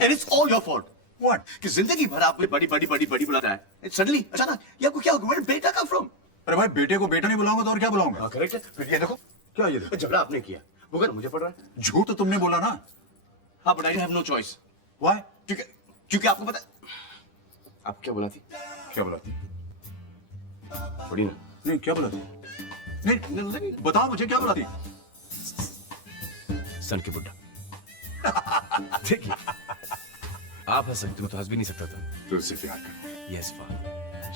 And it's all your fault. What? कि जिंदगी भर आपको बड़ी बुलाता है. And suddenly अचानक ये आपको क्या हो गया? Where did बेटा come from? अरे भाई बेटे को बेटा नहीं बुलाऊंगा तो और क्या बुलाऊंगा? करेक्ट है. फिर ये देखो क्या ये देखो? झगड़ा आपने किया. भुगत मुझे पड़ रहा है. झूठ तो तुमने बोला ना? हाँ, but I have no choice. Why? क्योंकि आपको पता आप क्या बोला थी? क्या बोला थी? थोड़ी ना. नहीं क्या बोला थी? नहीं बताओ मुझे क्या बोला थी? सन की बुड्ढा. देखिए आप हंस सकते हो तो हंस भी नहीं सकता था. तो उससे प्यार करना. Yes, father.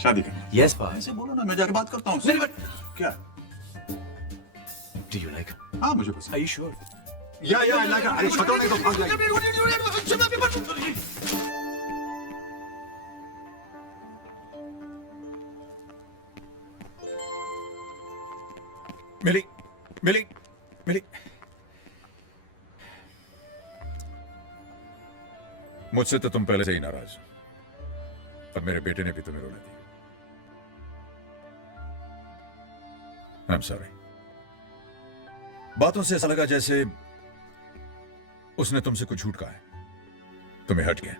शादी करना. Yes, father. ऐसे बोलो ना मैं जाके बात करता हूँ. नहीं, but क्या? do you like her? हाँ मुझे पसंद. Are you sure? या I like her. अरे छोड़ो नहीं तो भाग जाएगी. मिली मुझसे तो तुम पहले से ही नाराज हो. अब मेरे बेटे ने भी तुम्हें रोने दी. I am sorry. बातों से ऐसा लगा जैसे उसने तुमसे कुछ झूठ कहा है. तुम्हें हट गया.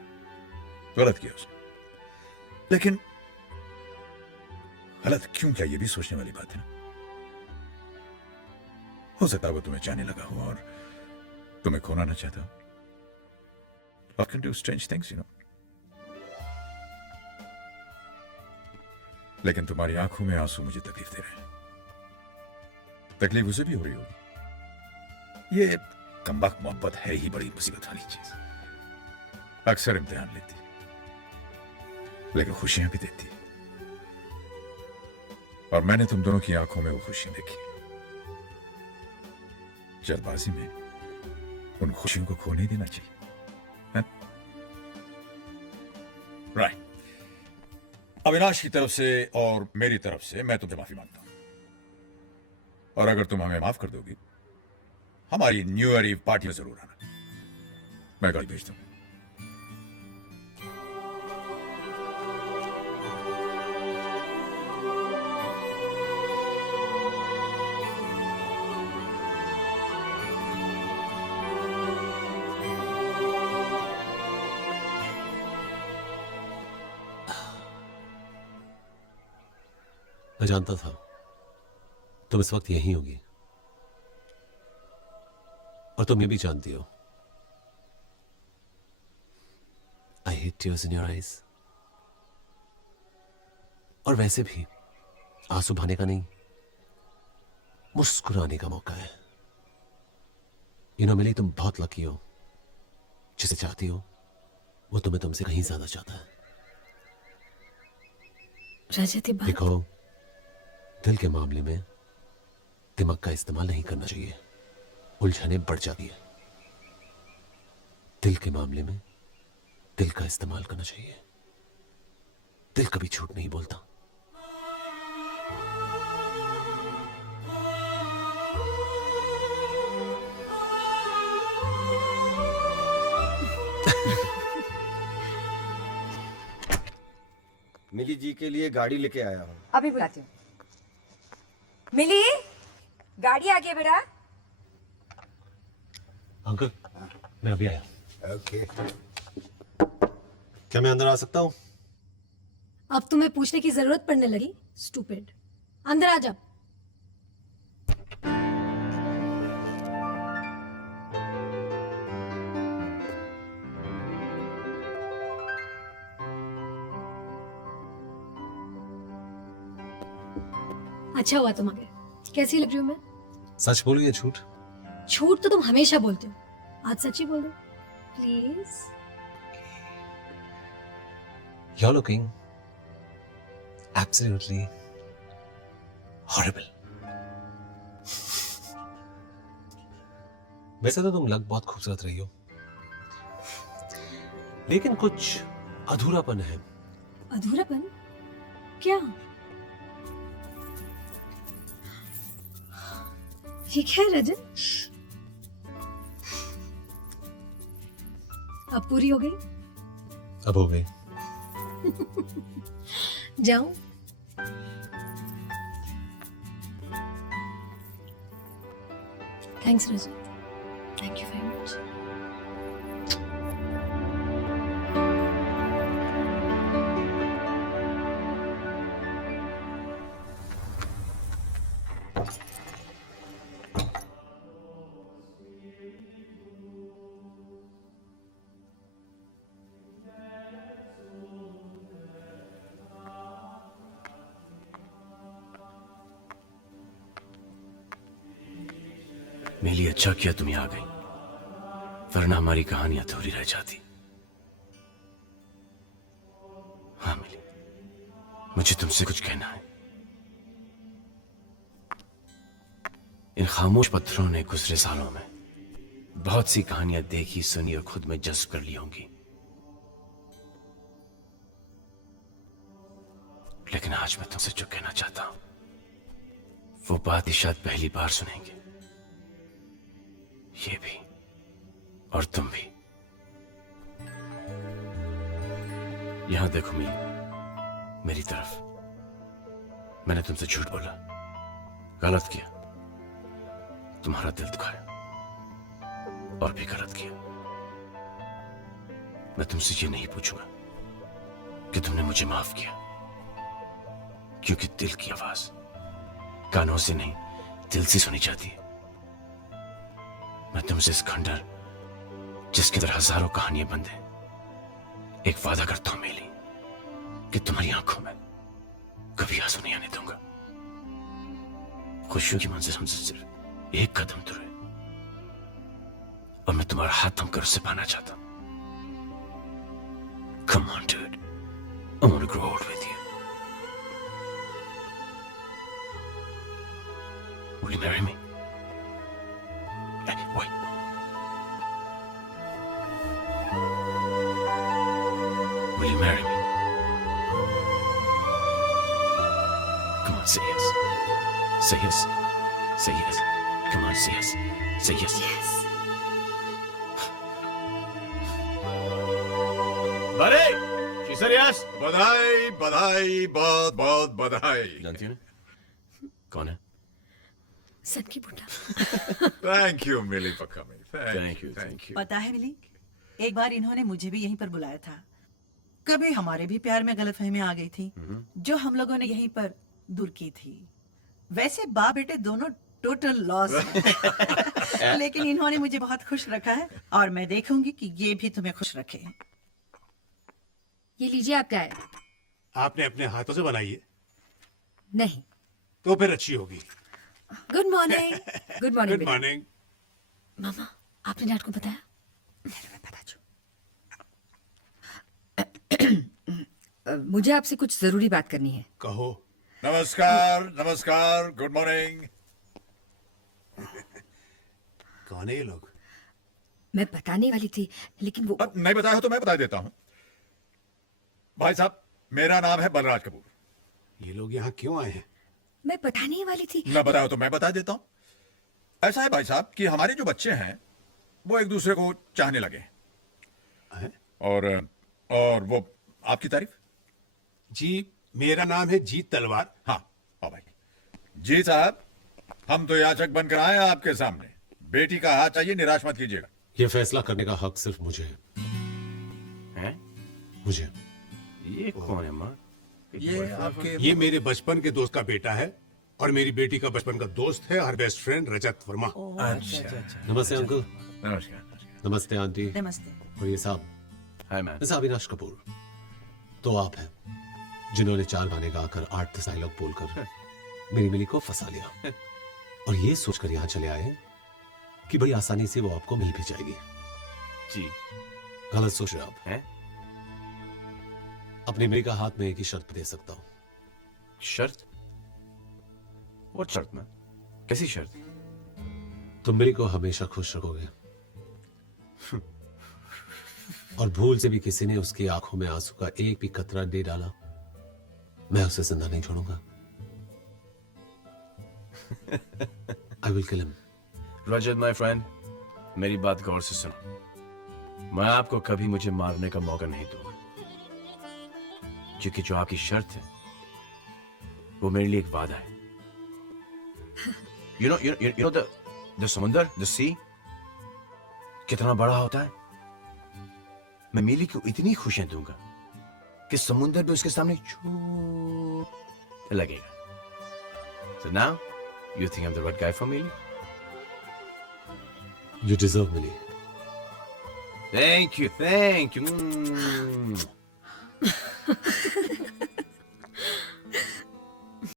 गलत किया उसने. लेकिन गलत क्यों किया ये भी सोचने वाली बात है ना. हो सकता है वो तुम्हें चाहने लगा हो और तुम्हें खोना ना चाहता हो. Love can do strange things, you know. लेकिन तुम्हारी आंखों में आंसू मुझे तकलीफ दे रहे हैं. तकलीफ उसे भी हो रही होगी. ये कमबख्त मोहब्बत है ही बड़ी मुसीबत वाली चीज. अक्सर इम्तिहान लेती लेकिन खुशियां भी देती. और मैंने तुम दोनों की आंखों में वो खुशियां देखी. जल्दबाजी में उन खुशियों को खो नहीं देना चाहिए. राइट. अविनाश की तरफ से और मेरी तरफ से मैं तुमसे माफी मांगता हूं. और अगर तुम हमें माफ कर दोगी हमारी न्यू ईयर ईव पार्टी में जरूर आना. मैं गाड़ी भेज दूंगा. मैं जानता था तुम इस वक्त यहीं होगी. और तुम ये भी जानती हो I hate tears in your eyes. और वैसे भी आंसू बहाने का नहीं मुस्कुराने का मौका है. यू नो मिली तुम बहुत लकी हो. जिसे चाहती हो वो तुम्हें तुमसे कहीं ज्यादा चाहता है. रजत बात देखो दिल के मामले में दिमाग का इस्तेमाल नहीं करना चाहिए. उलझने बढ़ जाती है. दिल के मामले में दिल का इस्तेमाल करना चाहिए. दिल कभी झूठ नहीं बोलता. मिली जी के लिए गाड़ी लेके आया हूँ. अभी बुलाती हूँ. मिली गाड़ी आ गई बेटा. अंकल मैं अभी आया. ओके. क्या मैं अंदर आ सकता हूँ? अब तुम्हें पूछने की जरूरत पड़ने लगी. स्टूपिड. अंदर आ जा. अच्छा हुआ तुम आ गए. कैसी लग रही हूँ मैं? सच बोल गई झूठ? झूठ तो तुम हमेशा बोलते हो. आज सच्ची बोल दो please. You're looking absolutely horrible. वैसे तो तुम लग बहुत खूबसूरत रही हो लेकिन कुछ अधूरापन है. अधूरापन? क्या? ये क्या है रजत? अब पूरी हो गई? अब हो गई. जाऊं? Thanks Rajat. Thank you very much. मिली, अच्छा किया तुम यहाँ आ गई, वरना हमारी कहानी अधूरी रह जाती। हाँ मिली, मुझे तुमसे कुछ कहना है। इन खामोश पत्थरों ने गुजरे सालों में बहुत सी कहानियां देखी, सुनी और खुद में जज्ब कर ली होंगी, लेकिन आज मैं तुमसे जो कहना चाहता हूं वो बात ही शायद पहली बार सुनेंगे, ये भी और तुम भी। यहां देखो मेरी तरफ। मैंने तुमसे झूठ बोला, गलत किया, तुम्हारा दिल दुखाया, और भी गलत किया। मैं तुमसे ये नहीं पूछूंगा कि तुमने मुझे माफ किया, क्योंकि दिल की आवाज कानों से नहीं दिल से सुनी जाती है। मैं तुमसे इस खंडर जिसके अंदर हजारों कहानियां बंद हैं, एक वादा करता हूं मिली कि तुम्हारी आंखों में कभी आंसू नहीं आने दूंगा। खुशियों की मंजिल हमसे सिर्फ एक कदम दूर है, और मैं तुम्हारा हाथ थमकर उससे पाना चाहता हूं। Come on, dude. I want to grow old with you. Will you marry me? Hey, wait. Will you marry me? Come on, say yes. Say yes. Say yes. Come on, say yes. Say yes. Yes. Buddy! She said yes. बधाई बधाई, बहुत बहुत बधाई। जानती हो ना कौन है? सन की बुढ़ा। Thank you Mili for coming. Thank you, thank you. पता है मिली, एक बार इन्होंने मुझे भी यहीं पर बुलाया था। कभी हमारे भी प्यार में गलतफहमियां आ गई थी, जो हम लोगों ने यहीं पर दूर की थी। वैसे बाप बेटे दोनों टोटल लॉस हैं। लेकिन इन्होंने मुझे बहुत खुश रखा है, और मैं देखूंगी कि ये भी तुम्हें खुश रखे। ये लीजिए आपका है। आपने अपने हाथों से बनाई है नहीं। तो फिर अच्छी होगी। Good morning. Good morning. Good morning. मामा, आपने डैड को बताया? मैं बता दूं। मुझे आपसे कुछ जरूरी बात करनी है। कहो। नमस्कार नमस्कार, गुड मॉर्निंग। कौन है ये लोग? मैं बताने वाली थी, लेकिन वो अब नहीं बताया हो तो मैं बता देता हूं। भाई साहब, मेरा नाम है बलराज कपूर। ये लोग यहाँ क्यों आए हैं? मैं बताने वाली थी। न बताया हो तो मैं बता देता हूं। ऐसा है भाई साहब कि हमारे जो बच्चे हैं वो एक दूसरे को चाहने लगे हैं। हैं? और वो आपकी तारीफ। जी, मेरा नाम है जीत तलवार। हाँ, आओ भाई। जी साहब, हम तो याचक बनकर आए हैं आपके सामने। बेटी का हाथ चाहिए, निराश मत कीजिएगा। यह फैसला करने का हक सिर्फ मुझे है। हैं? मुझे। ये कौन है माँ? ये आपके ये मेरे बचपन के दोस्त का बेटा है, और मेरी बेटी का बचपन का दोस्त है, हर बेस्ट फ्रेंड रजत वर्मा। अच्छा। नमस्ते अंकल। नमस्कार नमस्कार। नमस्ते आंटी। नमस्ते। और ये साहब, हाय मैम। मैं अविनाश कपूर। तो आप हैं जिन्होंने 4 गाने गाकर 8 डायलॉग बोलकर मेरी मिली को फंसा लिया, और ये सोचकर यहाँ चले आए कि बड़ी आसानी से वो आपको मिल भी जाएगी। जी। गलत सोच रहे आप हैं? अपनी मिली का हाथ में एक ही शर्त दे सकता हूँ। शर्त? What शर्त मैम? कैसी शर्त? तुम मिली को हमेशा खुश रखोगे, और भूल से भी किसी ने उसकी आंखों में आंसू का एक भी कतरा दे डाला, मैं उसे जिंदा नहीं छोड़ूंगा। I will kill him. Rajat my friend, मेरी बात गौर से सुनो। मैं आपको कभी मुझे मारने का मौका नहीं दूंगा, क्योंकि जो आपकी शर्त है वो मेरे लिए एक वादा है। You know the समुंदर, the sea, कितना बड़ा होता है। मैं मिली को इतनी खुशियां दूंगा कि समुंदर भी उसके सामने छोटा लगेगा। So now you think I'm the right guy for Millie? You deserve milli. Thank you.